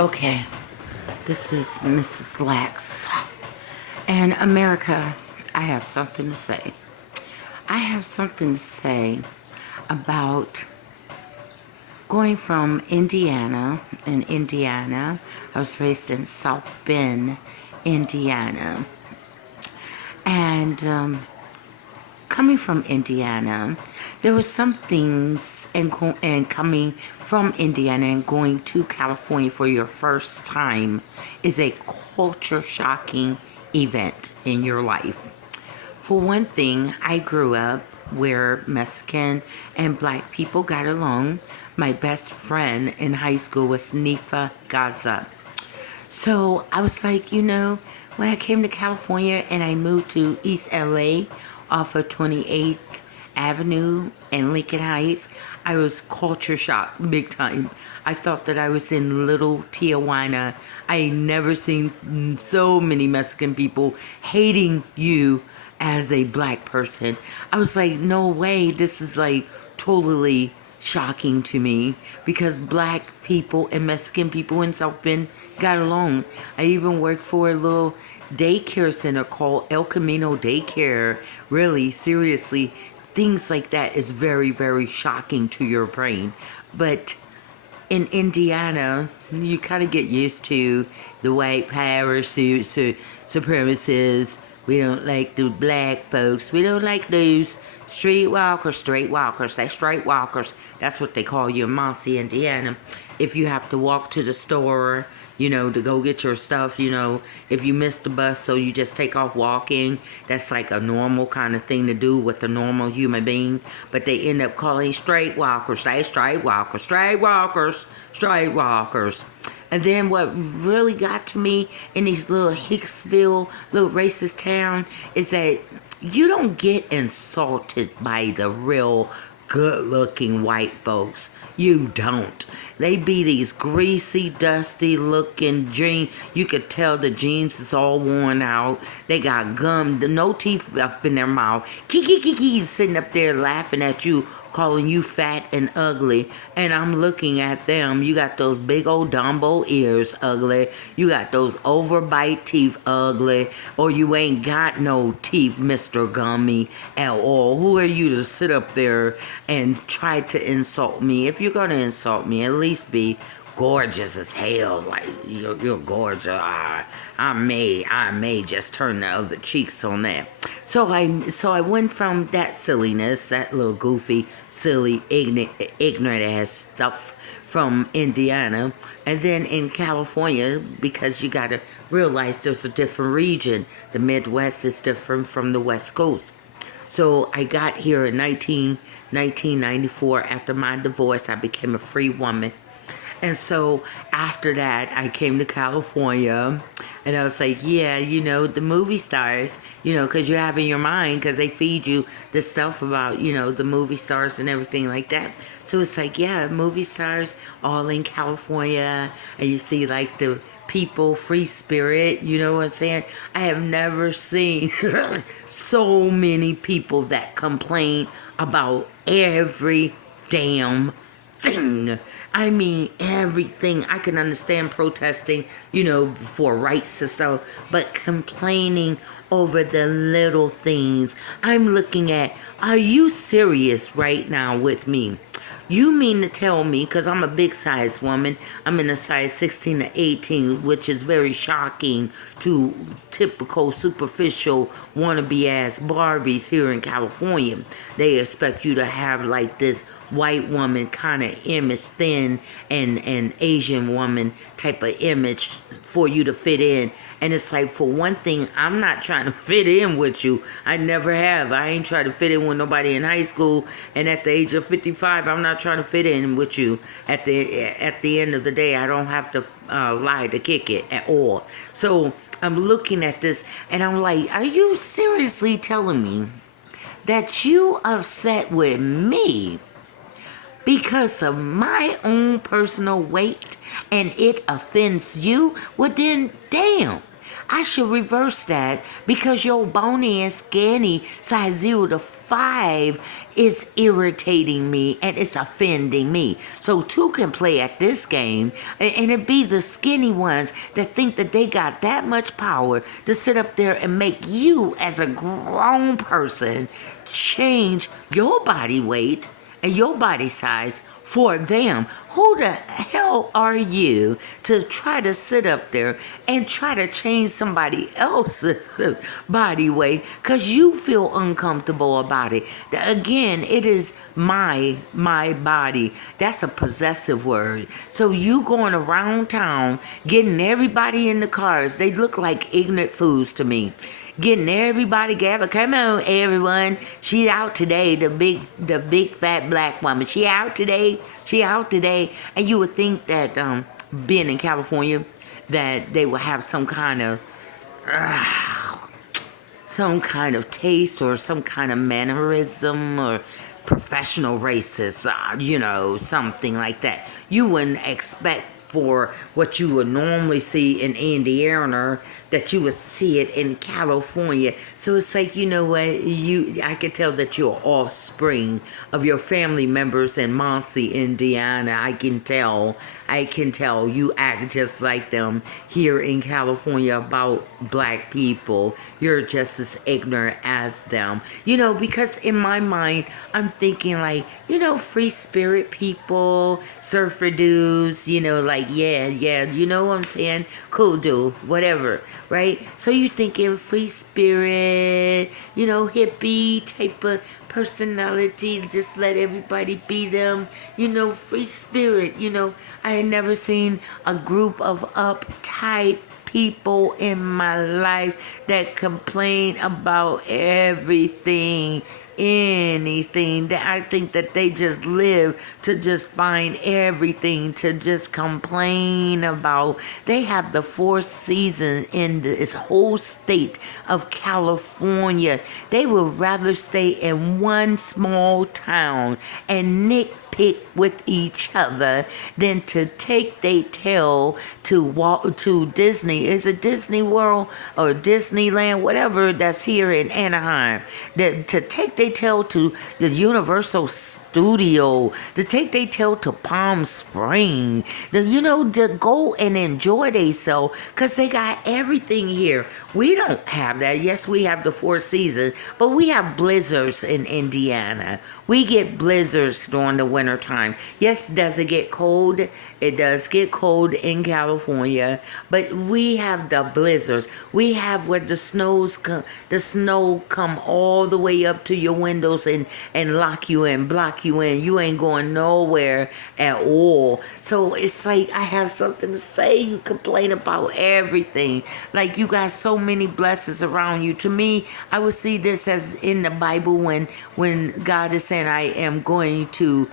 Okay, this is Mrs. Lax. And America, I have something to say. I have something to say about going from Indiana. In Indiana, I was raised in South Bend, Indiana. And coming from Indiana, there were some things, and coming from Indiana and going to California for your first time is a culture shocking event in your life. For one thing, I grew up where Mexican and black people got along. My best friend in high school was Nifa Gaza. So I was like, when I came to California and I moved to East LA off of 28th Avenue and Lincoln Heights, I was culture shocked big time. I thought that I was in little Tijuana. I never seen so many Mexican people hating you as a black person. I was like, no way, this is like totally shocking to me, because black people and Mexican people in South Bend got along. I even worked for a little daycare center called El Camino Daycare. Really, seriously, things like that is very, very shocking to your brain. But in Indiana, you kind of get used to the white power supremacists. We don't like the black folks. We don't like those street walkers, straight walkers. They straight walkers. That's what they call you in Muncie, Indiana. If you have to walk to the store, to go get your stuff, if you miss the bus, so you just take off walking. That's like a normal kind of thing to do with a normal human being. But they end up calling straight walkers. They straight walkers, straight walkers, straight walkers. And then what really got to me in these little Hicksville, little racist town, is that you don't get insulted by the real good-looking white folks. You don't. They be these greasy, dusty-looking jeans. You could tell the jeans is all worn out. They got gum, no teeth up in their mouth. Kiki sitting up there laughing at you, calling you fat and ugly. And I'm looking at them. You got those big old Dumbo ears, ugly. You got those overbite teeth, ugly. Or you ain't got no teeth, Mr. Gummy, at all. Who are you to sit up there and try to insult me? If you're gonna insult me, at least be gorgeous as hell. Like, you're gorgeous. I may just turn the other cheeks on that. So I went from that silliness, that little goofy, silly, ignorant ass stuff from Indiana, and then in California, because you gotta realize there's a different region. The Midwest is different from the West Coast. So I got here in 1994. After my divorce, I became a free woman. And so after that, I came to California, and I was like, yeah, the movie stars, because you have in your mind, because they feed you the stuff about, the movie stars and everything like that. So it's like, yeah, movie stars all in California, and you see like the people, free spirit, you know what I'm saying? I have never seen so many people that complain about every damn thing. I mean, everything. I can understand protesting, for rights and stuff, but complaining over the little things. I'm looking at, are you serious right now with me? You mean to tell me, because I'm a big size woman, I'm in a size 16 to 18, which is very shocking to typical superficial wannabe ass Barbies here in California. They expect you to have like this white woman kind of image, thin and Asian woman type of image for you to fit in. And it's like, for one thing, I'm not trying to fit in with you. I never have. I ain't trying to fit in with nobody in high school. And at the age of 55, I'm not trying to fit in with you. At the end of the day, I don't have to lie to kick it at all. So I'm looking at this, and I'm like, are you seriously telling me that you upset with me because of my own personal weight, and it offends you? Well then, damn. I should reverse that because your bony and skinny size 0 to 5 is irritating me and it's offending me. So 2 can play at this game, and it be the skinny ones that think that they got that much power to sit up there and make you as a grown person change your body weight and your body size for them. Who the hell are you to try to sit up there and try to change somebody else's body weight because you feel uncomfortable about it? Again, it is my body. That's a possessive word. So you going around town getting everybody in the cars. They look like ignorant fools to me. Getting everybody gather. Come on, everyone. She out today. The big fat black woman. She out today. She out today. And you would think that being in California, that they would have some kind of taste or some kind of mannerism or professional racist, something like that. You wouldn't expect for what you would normally see in Indiana, that you would see it in California. So it's like, you know what, I could tell that you're offspring of your family members in Muncie, Indiana. I can tell you act just like them here in California about black people. You're just as ignorant as them. Because in my mind, I'm thinking like, free spirit people, surfer dudes, like, yeah, you know what I'm saying? Cool dude, whatever, right? So you're thinking free spirit, hippie type of personality, just let everybody be them, free spirit, I had never seen a group of uptight people in my life that complain about anything, that I think that they just live to just find everything to just complain about. They have the 4th season in this whole state of California. They would rather stay in one small town and nitpick with each other than to take their tail to Disney. Is it Disney World or Disneyland, whatever that's here in Anaheim? To take their tail to the Universal Studio, to take their tail to Palm Springs, to go and enjoy themselves because they got everything here. We don't have that. Yes, we have the 4th season, but we have blizzards in Indiana. We get blizzards during the winter time. Yes, does it get cold? It does get cold in California, but we have the blizzards. We have where the snow come all the way up to your windows and lock you in, block you in. You ain't going nowhere at all. So it's like I have something to say. You complain about everything. Like you got so many blessings around you. To me, I would see this as in the Bible when God is saying, I am going to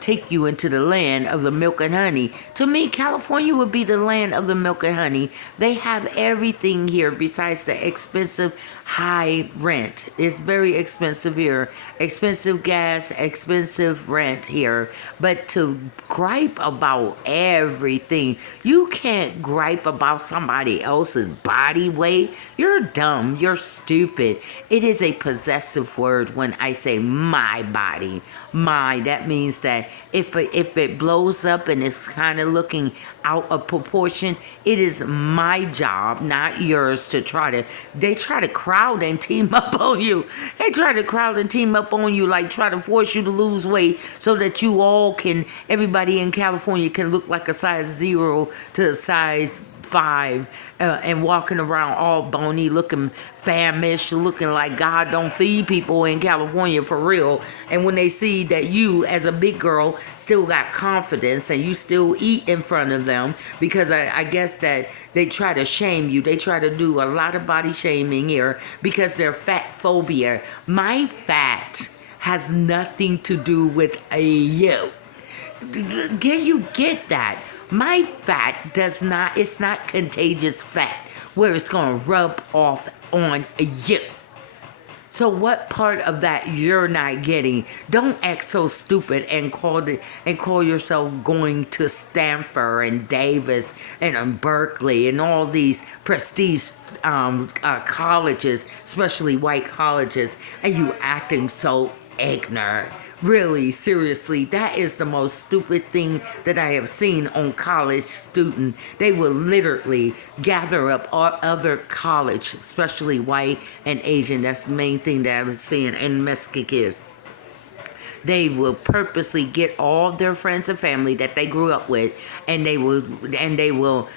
take you into the land of the milk and honey. To me, California would be the land of the milk and honey. They have everything here besides the expensive high rent. It's very expensive here. Expensive gas, expensive rent here. But to gripe about everything, you can't gripe about somebody else's body weight. You're dumb. You're stupid. It is a possessive word when I say my body. That means that if it blows up and it's kind of looking out of proportion, it is my job, not yours, they try to crowd and team up on you. They try to crowd and team up on you, like try to force you to lose weight so that everybody in California can look like a size 0 to a size 5 and walking around all bony, looking famished, looking like God don't feed people in California for real. And when they see that you, as a big girl, still got confidence and you still eat in front of them, because I guess that they try to shame you. They try to do a lot of body shaming here because they're fat phobia. My fat has nothing to do with you. Can you get that? My fat it's not contagious fat where it's going to rub off on you. So what part of that you're not getting? Don't act so stupid and call yourself going to Stanford and Davis and Berkeley and all these prestige colleges, especially white colleges, and you acting so ignorant. Really, seriously, that is the most stupid thing that I have seen on college student. They will literally gather up all other college, especially white and Asian. That's the main thing that I was seeing, and Mexican kids. They will purposely get all their friends and family that they grew up with, and they will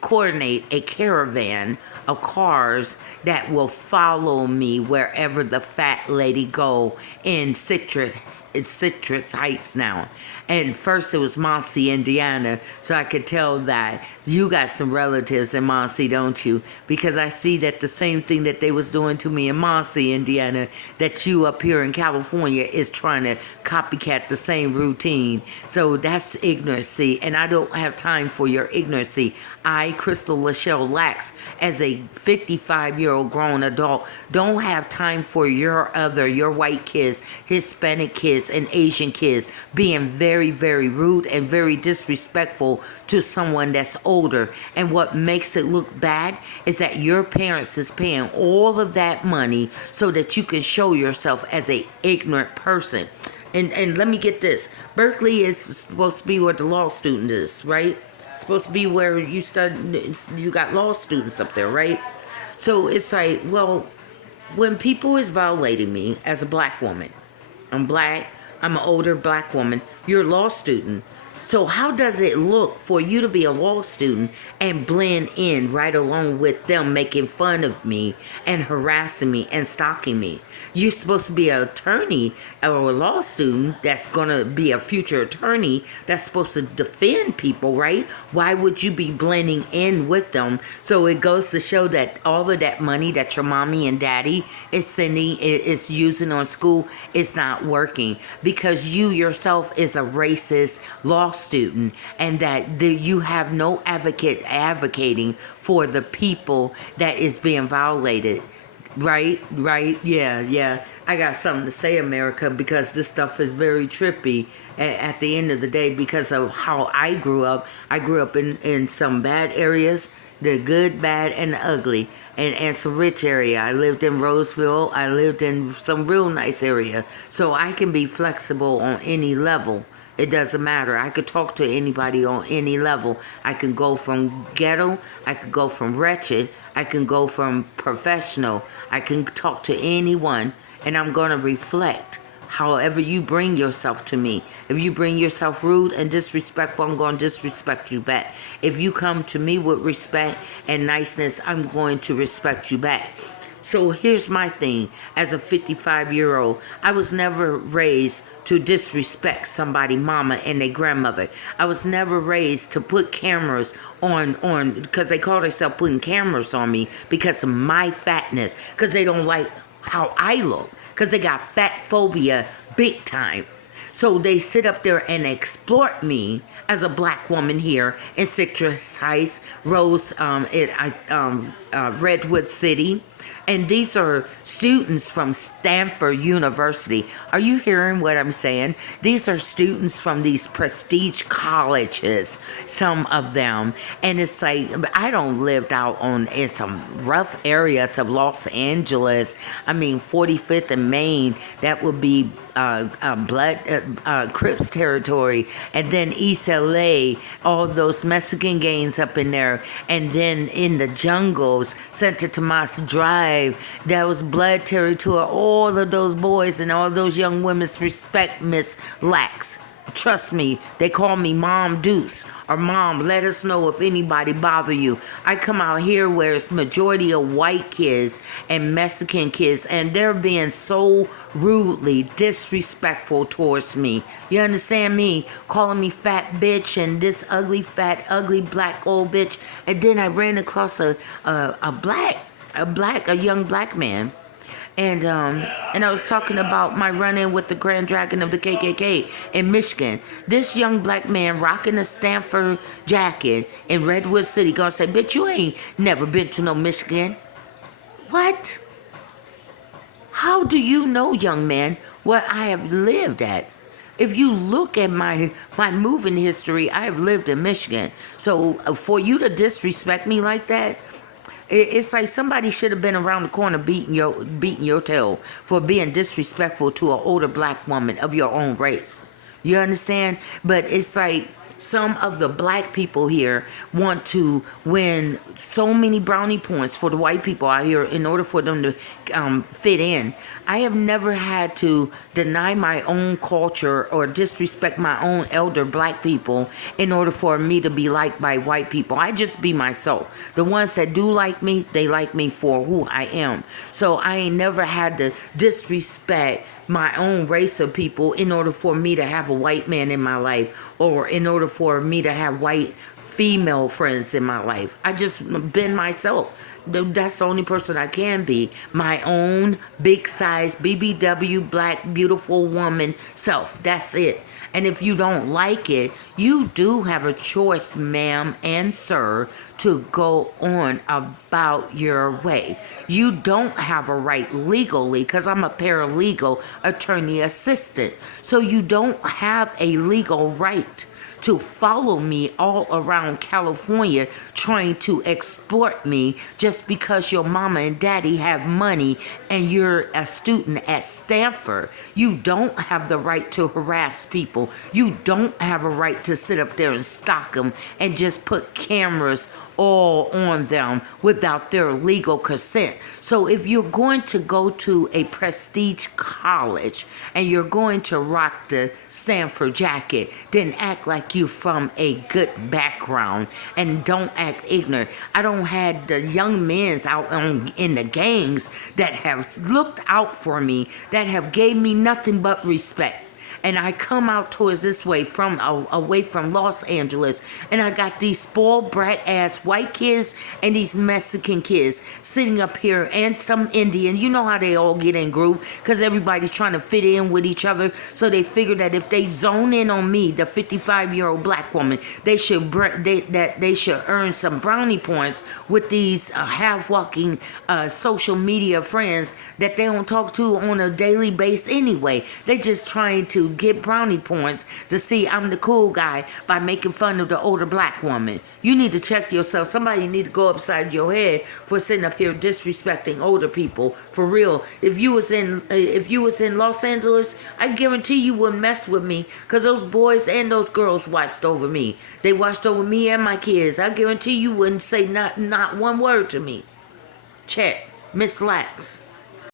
coordinate a caravan of cars that will follow me wherever the fat lady go in Citrus Heights now. And first it was Muncie, Indiana, so I could tell that you got some relatives in Muncie, don't you? Because I see that the same thing that they was doing to me in Muncie, Indiana, that you up here in California is trying to copycat the same routine. So that's ignorancy, and I don't have time for your ignorancy. I, Crystal Lashelle Lax, as a 55-year-old grown adult, don't have time for your white kids, Hispanic kids, and Asian kids being very, very rude and very disrespectful to someone that's older. And what makes it look bad is that your parents is paying all of that money so that you can show yourself as a ignorant person. And let me get this. Berkeley is supposed to be where the law student is, right? Supposed to be where you got law students up there, right? So it's like, well, when people is violating me as a black woman, I'm black, I'm an older black woman, you're a law student. So how does it look for you to be a law student and blend in right along with them making fun of me and harassing me and stalking me? You're supposed to be an attorney or a law student that's going to be a future attorney that's supposed to defend people, right? Why would you be blending in with them? So it goes to show that all of that money that your mommy and daddy is using on school is not working because you yourself is a racist law student, and that you have no advocating for the people that is being violated. Right, yeah. I got something to say, America, because this stuff is very trippy at the end of the day because of how I grew up. I grew up in some bad areas, the good, bad, and the ugly, and some rich area. I lived in Roseville. I lived in some real nice area. So I can be flexible on any level. It doesn't matter. I could talk to anybody on any level. I can go from ghetto. I could go from wretched. I can go from professional. I can talk to anyone, and I'm going to reflect however you bring yourself to me. If you bring yourself rude and disrespectful, I'm going to disrespect you back. If you come to me with respect and niceness, I'm going to respect you back. So here's my thing. As a 55-year-old, I was never raised to disrespect somebody mama and their grandmother. I was never raised to put cameras on because they call themselves putting cameras on me because of my fatness, because they don't like how I look, because they got fat phobia big time. So they sit up there and exploit me as a black woman here in Citrus Heights, Redwood City. And these are students from Stanford University. Are you hearing what I'm saying? These are students from these prestige colleges, some of them. And it's like, I don't live out in some rough areas of Los Angeles. I mean, 45th and Main, that would be Crips territory, and then East LA, all those Mexican gangs up in there, and then in the jungles, Santa Tomas Drive, that was blood territory. All of those boys and all those young women respect Miss Lax. Trust me, they call me Mom Deuce, or Mom, let us know if anybody bother you. I come out here where it's majority of white kids and Mexican kids, and they're being so rudely disrespectful towards me. You understand me? Calling me fat bitch and this ugly, fat, ugly, black old bitch. And then I ran across a young black man. And I was talking about my run-in with the Grand Dragon of the KKK in Michigan. This young black man rocking a Stanford jacket in Redwood City gonna say, bitch, you ain't never been to no Michigan. What? How do you know, young man, what I have lived at? If you look at my moving history, I have lived in Michigan. So for you to disrespect me like that, it's like somebody should have been around the corner beating your tail for being disrespectful to an older black woman of your own race. You understand? But it's like some of the black people here want to win so many brownie points for the white people out here in order for them to fit in. I have never had to deny my own culture or disrespect my own elder black people in order for me to be liked by white people. I just be myself. The ones that do like me, they like me for who I am. So I ain't never had to disrespect my own race of people in order for me to have a white man in my life, or in order for me to have white female friends in my life. I just been myself. That's the only person I can be. My own big size BBW black beautiful woman self. That's it. And if you don't like it, you do have a choice, ma'am and sir, to go on about your way. You don't have a right legally, because I'm a paralegal attorney assistant. So you don't have a legal right to follow me all around California trying to exploit me just because your mama and daddy have money and you're a student at Stanford. You don't have the right to harass people. You don't have a right to sit up there and stalk them and just put cameras all on them without their legal consent. So if you're going to go to a prestige college and you're going to rock the Stanford jacket, then act like you're from a good background and don't act ignorant. I don't have the young men's out in the gangs that have looked out for me, that have gave me nothing but respect. And I come out towards this way from away from Los Angeles, and I got these spoiled brat ass white kids and these Mexican kids sitting up here, and some Indian. You know how they all get in group because everybody's trying to fit in with each other. So they figure that if they zone in on me, the 55-year-old black woman, they should earn some brownie points with these half-walking social media friends that they don't talk to on a daily basis anyway. They just trying to get brownie points to see I'm the cool guy by making fun of the older black woman. You need to check yourself. Somebody need to go upside your head for sitting up here disrespecting older people. For real. If you was in Los Angeles, I guarantee you wouldn't mess with me, because those boys and those girls watched over me. They watched over me and my kids. I guarantee you wouldn't say not one word to me. Check. Miss Lax.